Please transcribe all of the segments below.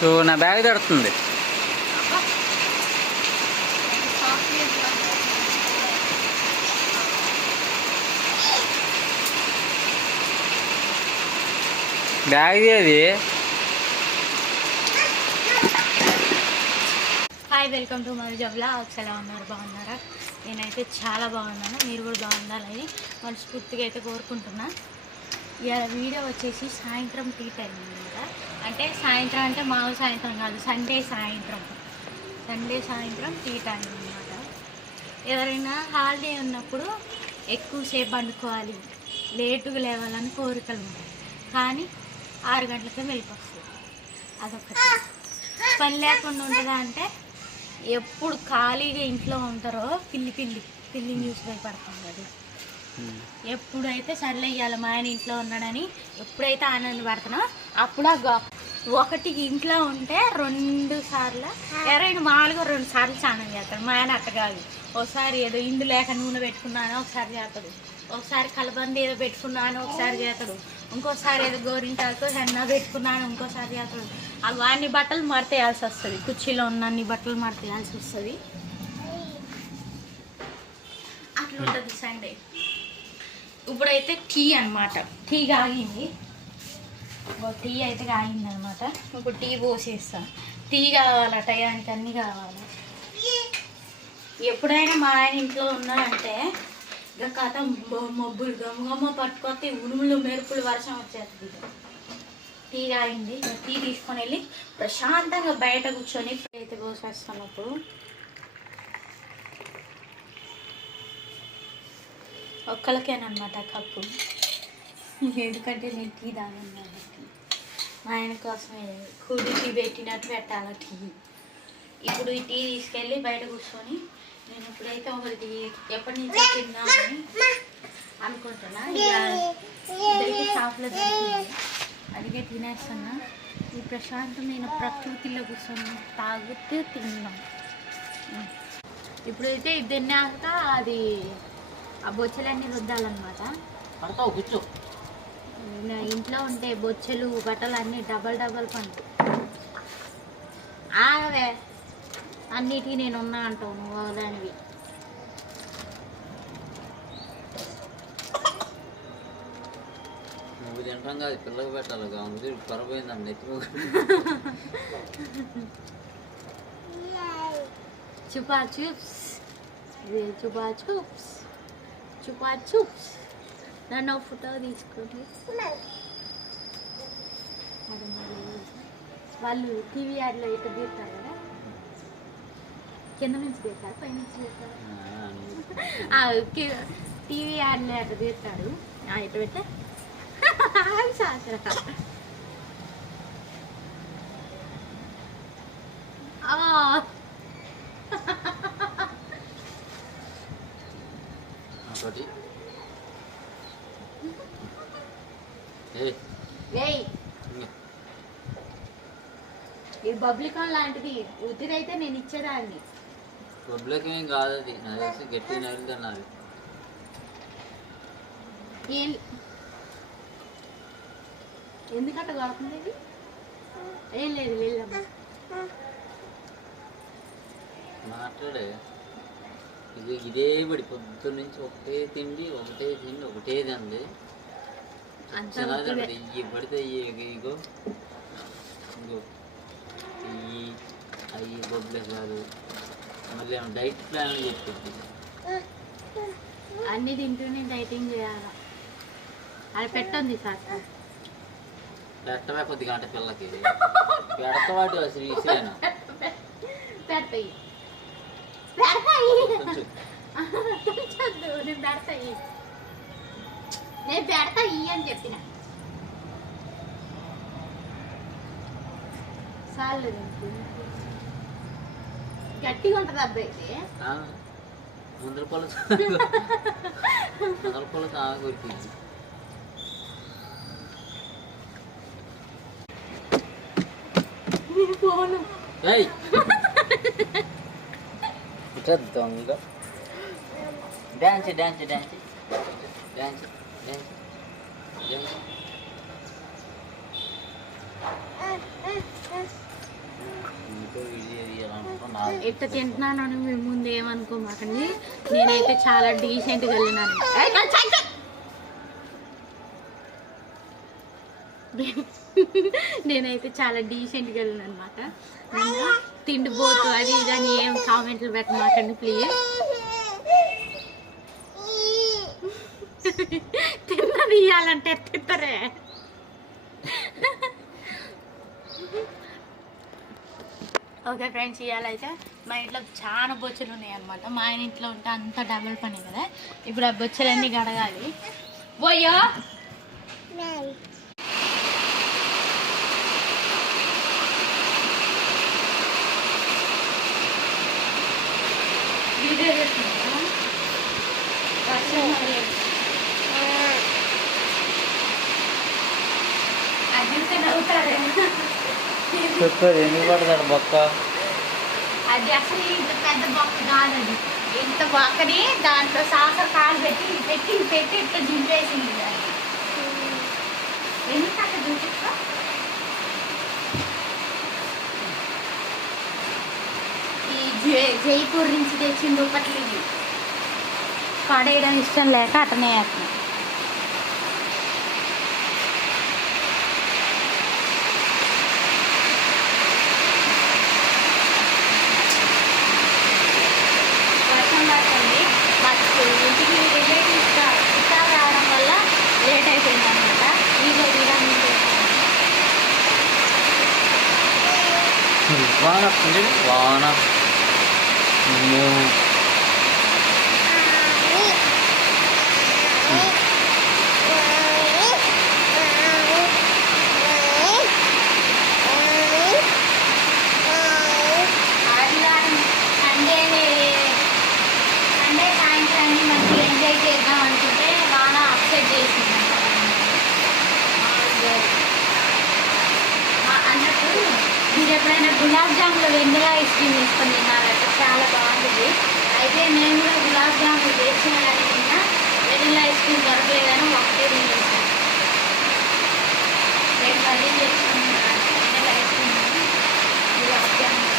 So నా bag తడుతుంది. Bag అది హాయ్ వెల్కమ్ టు మరి జబ్లా ఎలా ఉన్నారు? బాగున్నారా? నేనైతే చాలా బాగున్నాను. మీరు కూడా బాగుండాలని మనస్ఫూర్తిగా అయితే కోరుకుంటున్నా. ఇవాళ వీడియో వచ్చేసి సాయంత్రం టీ టైం అంటే సాయంత్రం అంటే మామూలు సాయంత్రం కాదు సండే సాయంత్రం. సండే సాయంత్రం టీ టైం అనమాట ఎవరైనా హాలిడే ఉన్నప్పుడు ఎక్కువసేపు పండుకోవాలి లేటుగా లేవాలని కోరికలు ఉంటాయి. కానీ ఆరు గంటలకే వెళ్ళిపోతుంది అదొకటి పని లేకుండా ఉంటుందా అంటే ఎప్పుడు ఖాళీగా ఇంట్లో ఉంటారో పిల్లి పిల్లి పిల్లి న్యూస్ భయపడుతుంది అది. Hmm. ఎప్పుడైతే సర్లే ఇవ్వాలి మా ఆయన ఇంట్లో ఉన్నాడని ఎప్పుడైతే ఆనందపడుతున్నా అప్పుడు ఆ గొప్ప ఒకటి ఇంట్లో ఉంటే రెండు సార్లు ఎవరైనా మామూలుగా రెండు సార్లు స్నానం చేస్తాడు. మా ఆయన అట్ట కాదు. ఒకసారి ఏదో ఇందు లేక నూనె పెట్టుకున్నాను ఒకసారి చేస్తాడు. ఒకసారి కలబంది ఏదో పెట్టుకున్నాను ఒకసారి చేస్తాడు. ఇంకోసారి ఏదో గోరింటాకు హెన్న పెట్టుకున్నాను ఇంకోసారి చేస్తాడు. అవి అన్ని బట్టలు మడతేయాల్సి వస్తుంది. కుర్చీలో ఉన్న అన్ని బట్టలు మడతేయాల్సి వస్తుంది. అట్లా ఉంటుంది సండే ఇప్పుడైతే టీ అన్నమాట. టీ కాగింది. టీ అయితే కాగింది అనమాట ఇప్పుడు టీ పోసేస్తాను టీ కావాలా టయానికి అన్నీ కావాలి. ఎప్పుడైనా మా ఆయన ఇంట్లో ఉన్నారంటే ఇక కథ మబ్బులు గమ్మ పట్టుకొస్తే ఉరుములు మెరుపులు వర్షం వచ్చేస్తుంది టీ కాగింది. టీ తీసుకొని వెళ్ళి ప్రశాంతంగా బయట కూర్చొని అయితే పోసేస్తున్నప్పుడు ఒక్కరికేనమాట కప్పు. ఎందుకంటే నేను టీ తాగాను కాబట్టి. మా ఆయన కోసమే కూడి టీ పెట్టినట్టు పెట్టాలి టీ. ఇప్పుడు ఈ టీ తీసుకెళ్ళి బయట కూర్చొని నేను ఇప్పుడైతే ఒకటి టీ ఎప్పటి నుంచి తిన్నామని అనుకుంటున్నా. ఇక ఇద్దరికి షాప్లో అందుకే తినేస్తున్నా. ఈ ప్రశాంతమైన ప్రకృతిలో కూర్చొని తాగుతూ తిన్నాం. ఇప్పుడైతే ఇది తిన్నాక అది ఆ బొచ్చలన్నీ రుద్దాలన్నమాట. పడతావు కూర్చో. ఇంట్లో ఉంటే బొచ్చెలు బట్టలు అన్నీ డబల్ డబల్ పని ఆగవే అన్నిటికీ నేను ఉన్నా అంటావు నువ్వు దానివి నువ్వు తింటాం కాదు పిల్లకి పెట్టాలి కాదు పొరపోయిందండి ఎత్తుకో చుపా చూప్స్. చుపా చూప్స్. చుపా చూప్స్ నన్ను ఫోటో మరి వాళ్ళు టీవీ యాడ్లో ఇట్లా తీస్తారు కదా? కింద నుంచి తీస్తారు పై నుంచి తీస్తారు. టీవీ యాడ్లో అట్లా తీస్తాడు ఆ, ఇట్లా పెట్టే. శాస్త్ర ఇది బబ్లికాన్ లాంటిది ఉతిరైతే నేను ఇచ్చేదాన్ని. పబ్లిక్ ఏం కాదు అది నాకు తెలిసి గట్టి నైలు తిన్నది ఏం? ఎందుకట్ట ఏం లేదు మాట్లాడే. ఇది ఇదే పడి పొద్దున్న నుంచి ఒకటే తిండి ఒకటే తిండి ఒకటే తింది ఇవి పడితే ఇగో. ఇగో ఇవి అవి బొబ్బులే కాదు. మళ్ళీ డైట్ ప్లాన్ చెప్పింది. అన్ని తింటూనే డైటింగ్ చేయాలి? అది పెట్టండి సార్. పెట్టవే కొద్దిగా అంటే పిల్లకి? పెడతావాడు అసలు ఇసేనా పెడతాయి నేను పెడతాయి నేను పెడతాయి అని చెప్పిన చాలు గట్టిగా ఉంటుంది అబ్బాయి ముందర పొలం ముందర పొలం పెద్ద dance dance dance dance dance తింటున్నాను అని మేము ముందు ఏమనుకోమాకండి. నేనైతే చాలా డీసెంట్గా వెళ్ళినాను. Thank. నేనైతే చాలా డీసెంట్గా వెళ్ళాను అనమాట తిండిపోతు అది ఇది అని ఏం కామెంట్లు పెట్టమాకండి ప్లీజ్ తిన్నది ఇవ్వాలంటే తింటారే ఓకే ఫ్రెండ్స్ ఇవాళైతే మా ఇంట్లో చాలా బొచ్చలు ఉన్నాయి అనమాట మా ఆయన ఇంట్లో ఉంటే అంత డబుల్ పని కదా. ఇప్పుడు ఆ బొచ్చలన్నీ గడగాలి పోయో వీడియో చేస్తున్నావా? వర్షం పడలేదు. నవ్వుతారే. చెప్పేది ఎందుకు పడతాడు బొక్క అది అసలు ఇంత పెద్ద బొక్క కాదు అది ఇంత బొక్కని దాంట్లో సాసర కాలు పెట్టి పెట్టి పెట్టి ఇట్లా జింపేసింది అది. ఎందుకు అట్లా ఈ జై జైపూర్ నుంచి తెచ్చిన దుప్పట్లు ఇవి పడేయడం ఇష్టం లేక అతనే వేస్తున్నాం రావడం వల్ల అయిపోయింది అనమాట వాన వాన. మీరు ఎప్పుడైనా గులాబ్ జామ్లో వెన్నెల ఐస్ క్రీమ్ తీసుకొని తిన్నారట చాలా బాగుంటుంది అయితే నేను కూడా గులాబ్ జాములు వేసిన కానీ తిన్నా వెన్నెల ఐస్ క్రీమ్ దొరకలేదని ఒకటే తినేసాను రేపు మళ్ళీ తెచ్చుకున్నాను వెన్నెల ఐస్ క్రీమ్ గులాబ్ జాములు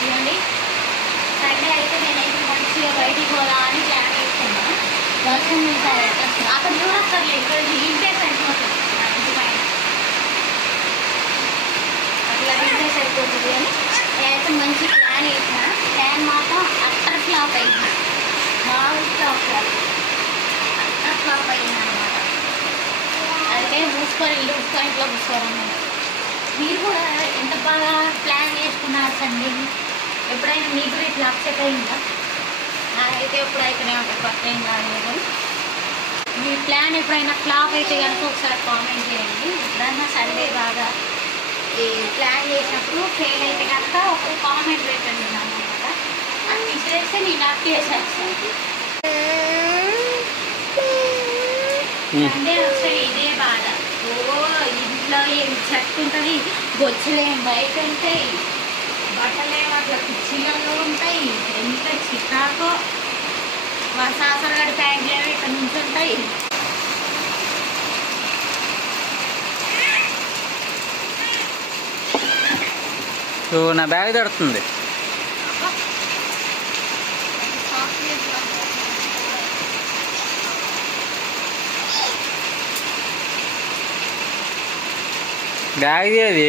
ఇవ్వండి సండే అయితే నేనైతే మంచిగా బయటికి పోదా అని ప్లాన్ వేసుకున్నాను వర్షం చూసారు అక్కడ చూడక్కర్లేదు ఇక్కడ ఇంటే సరిపోతుంది మా ఇంటి పైన అట్లా ఇంటే సరిపోతుంది. అని నేనైతే మంచి ప్లాన్ వేసిన. ప్లాన్ మాత్రం అట్టర్ ఫ్లాప్ అయింది. మామూలు ఫ్లాప్ కాదు. అట్టర్ ఫ్లాప్ అయింది అనమాట అందుకే మూసుకొని ఇల్లు మూసుకొని ఇంట్లో మీరు కూడా ఎంత బాగా ప్లాన్ చేసుకున్నారు సండే ఎప్పుడైనా మీకు ఇట్లా అప్సెట్ అయిందా? నాకైతే ఎప్పుడైతేనే ఉంటుంది కొత్త ఏం కాలేదు. మీ ప్లాన్ ఎప్పుడైనా ఫ్లాప్ అయితే కనుక ఒకసారి కామెంట్ చేయండి. ఎప్పుడైనా సండే బాగా ఈ ప్లాన్ చేసినప్పుడు ఫెయిల్ అయితే కనుక ఒక కామెంట్ పెట్టండి అనమాట అది విసిరేస్తే నేను నాకు చేసేస్తాను సండే వస్తే ఇదే బాధ. ఓ ఇంట్లో ఏం చెట్టు ఉంటుంది బొచ్చులు ఏం బయట ఉంటాయి? బట్టలేం అట్లా కుర్చీలలో ఉంటాయి? ఎంత చికాకో. మా సాసరగడి ప్యాంట్లు ఏమి ఇక్కడ నుంచి ఉంటాయి. సో నా బ్యాగ్ తడుతుంది. బ్యాగ్ అది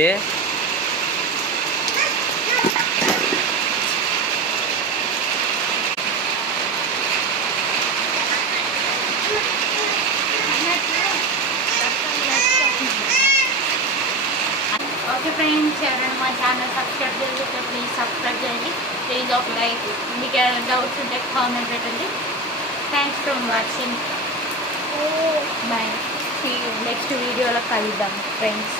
ఓకే ఫ్రెండ్స్ ఎవరైనా మా ఛానల్ సబ్స్క్రైబ్ చేస్తే ప్లీజ్ సబ్స్క్రైబ్ చేయండి ప్లీజ్ ఒక లైక్ మీకు ఏమైనా డౌట్స్ ఉంటే కామెంట్ పెట్టండి thanks for watching bye next వీడియోలో కలుద్దాం ఫ్రెండ్స్